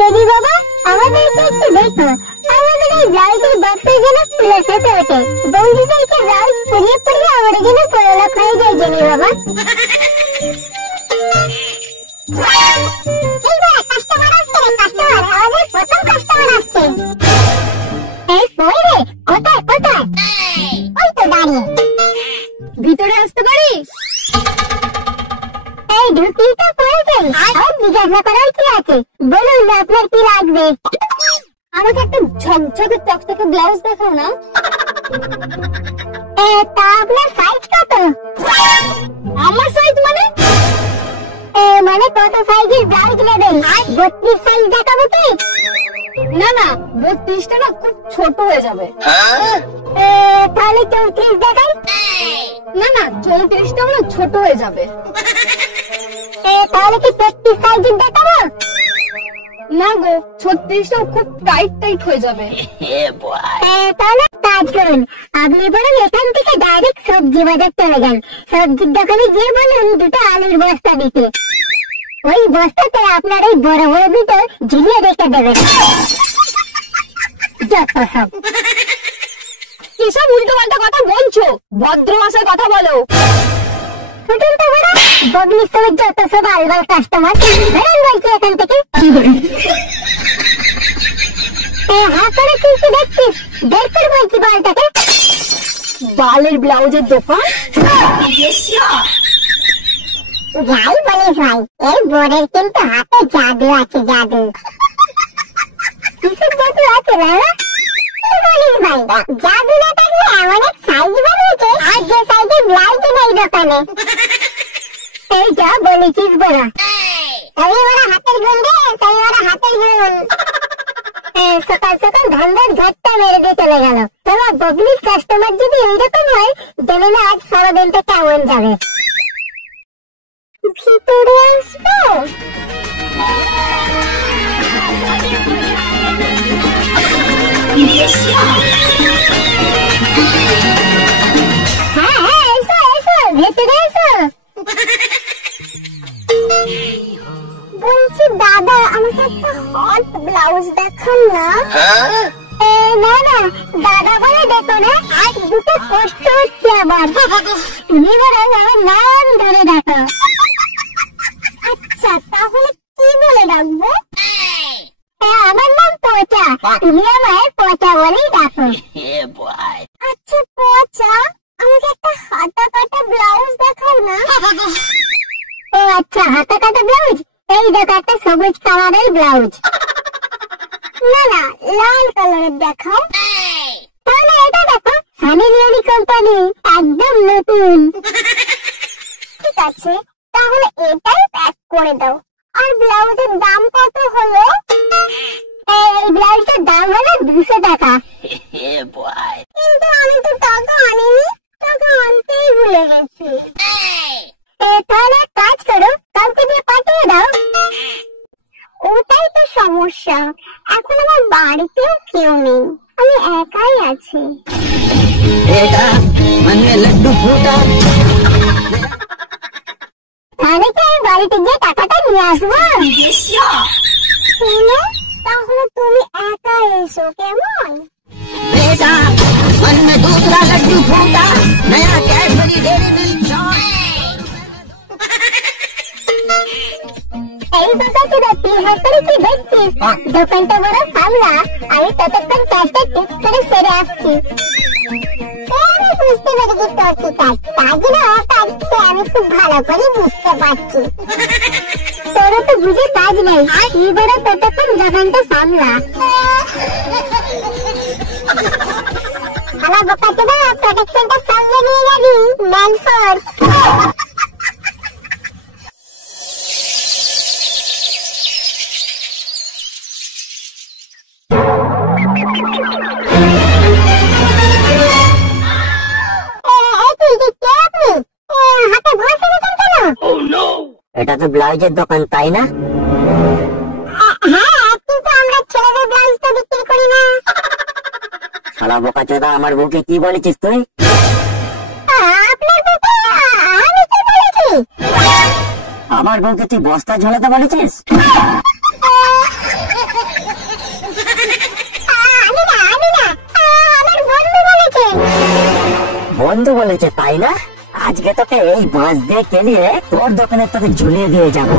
যদি বাবা আমাদেরকে একটু দেখো, আমাদের এই ব্লাউজের বক্সের যেন ফুলের সাথে ওঠে। বন্ধুদেরকে ব্লাউজ পরিয়ে পরিয়ে আমরা যেন পড়ালেখা হয়ে যায় জানি বাবা। ভিতরে আসতে পারি? এই ঢুকিটা পড়েছেন, আর জিজ্ঞাসা করার কি আছে? বলুন আপনার কি লাগবে? আমাকে একটা ঝকঝকে টকটকে ব্লাউজ দেখাও না। তা আপনার সাইজ কত? আমার সাইজ মানে? মানে কত সাইজের ব্লাউজ নেবেন? 32 সাইজ দেখাবো কি? না না, 32টা না খুব ছোট হয়ে যাবে। তাহলে 34 দেখাই? না না, 34টা না ছোট হয়ে যাবে। তাহলে কি 33 সাইজের দেখাবো? না গো, 36টা খুব টাইট হয়ে যাবে। তাহলে কাজ করুন, আপনি বরং এখান থেকে ডাইরেক্ট সবজি বাজার চলে যান। সবজির দোকানে গিয়ে বলুন দুটো আলুর বস্তা দিতে। ওই বস্তাতে আপনার এই বড় বড় দুটো ঝুলিয়ে রেখে দেবেন। যত সব এসব উল্টো পাল্টা কথা বলছো, ভদ্র ভাষায় কথা বলো। শুনুন তো বড় বগলি সবের যত সব আলবাল কাস্টমার বেরোন বলছি এখান থেকে। হ্যাঁ করে তুই কি দেখছিস? বের করে বলছি বালটাকে। বালের ব্লাউজের দোকান? যাই বলিস ভাই, এই বোরের কিন্তু হাতে জাদু আছে, জাদু। কিসের জাদু আছে না? কি বলিস ভাই, জাদু না থাকলে এমন এক সাইজ বানিয়েছে আর যে সাইজে ব্লাউজ নেই দোকানে। এই যা বলেছিস বড়া, আমি ওরা হাতের গুণ রে, তাই ওরা হাতের গুণ। সকাল সকাল ধান্দার ঘাটটা মেরে দিয়ে চলে গেল। তোমার বগলির কাস্টমার যদি এইরকম হয়, জানি না আজ সারাদিনটা কেমন যাবে। ভিতরে আসবো? হ্যাঁ হ্যাঁ, এসো এসো, ভেতরে এসো। বলছি দাদা, আমাকে একটা হট ব্লাউজ দেখান না। না না, দাদা বলে দেখো না, আজ দুটো কষ্ট হচ্ছে আমার। তুমি বরং আমার নাম ধরে ডাকো। আচ্ছা, তাহলে কি বলে ডাকবো? আমার নাম পচা, তুমি আমায় পচা বলেই ডাকো। আচ্ছা পচা, আমাকে একটা হাতা কাটা ব্লাউজ দেখাও না। ও আচ্ছা, হাতা কাটা ব্লাউজ? এই দেখো একটা সবুজ কালারের ব্লাউজ। না না, লাল কালারের দেখাও। তাহলে এটা দেখো, সানি লিওনি কোম্পানি, একদম নতুন। ঠিক আছে, তাহলে এটাই প্যাক করে দাও। আর ব্লাউজের দাম কত হলো? এই ব্লাউজের দাম হলো 200 টাকা। কিন্তু আমি তো টাকা আনিনি, টাকা আনতেই ভুলে গেছি। তাহলে কাজ করো, কাউকে দিয়ে পাঠিয়ে দাও। ওটাই তো সমস্যা, এখন আমার বাড়িতেও কেউ নেই, আমি একাই আছি। তাহলে কি আমি বাড়িতে গিয়ে টাকাটা নিয়ে আসবো? শোনো, তাহলে তুমি একা এসো কেমন? এই দোকানটা তুই হাতে কি দেখছিস? দোকানটা বড় সামলা, আমি ততক্ষণ কাজটা ঠিক করে সেরে আসছি। আমি বুঝতে পেরেছি তোর কি কাজ, তার জন্য কাজকে আমি খুব ভালো করে বুঝতে পারছি। তোরও তো বুঝে কাজ নেই, তুই বড় ততক্ষণ দোকানটা সামলা। আমার বোকাতে না, প্রোটেকশনটা সঙ্গে নিয়ে যাবি, ম্যান ফোর্স। এটা তো ব্লাউজের দোকান, তাই না? হ্যাঁ, কিন্তু আমরা ছেলেদের ব্লাউজ তো বিক্রি করি না। শালা বোকাচোদা, আমার বুকে কি বলেছিস তুই? আপনার বুকে? আমি আমার বউকে তুই বস্তা ঝোলাতে বলেছিস? আমি না, আমার বন্ধু বলেছে। বন্ধু বলেছে তাই না? আজকে তোকে এই বাঁশ দিয়ে কেলিয়ে তোর দোকানে তোকে ঝুলিয়ে দিয়ে যাবো।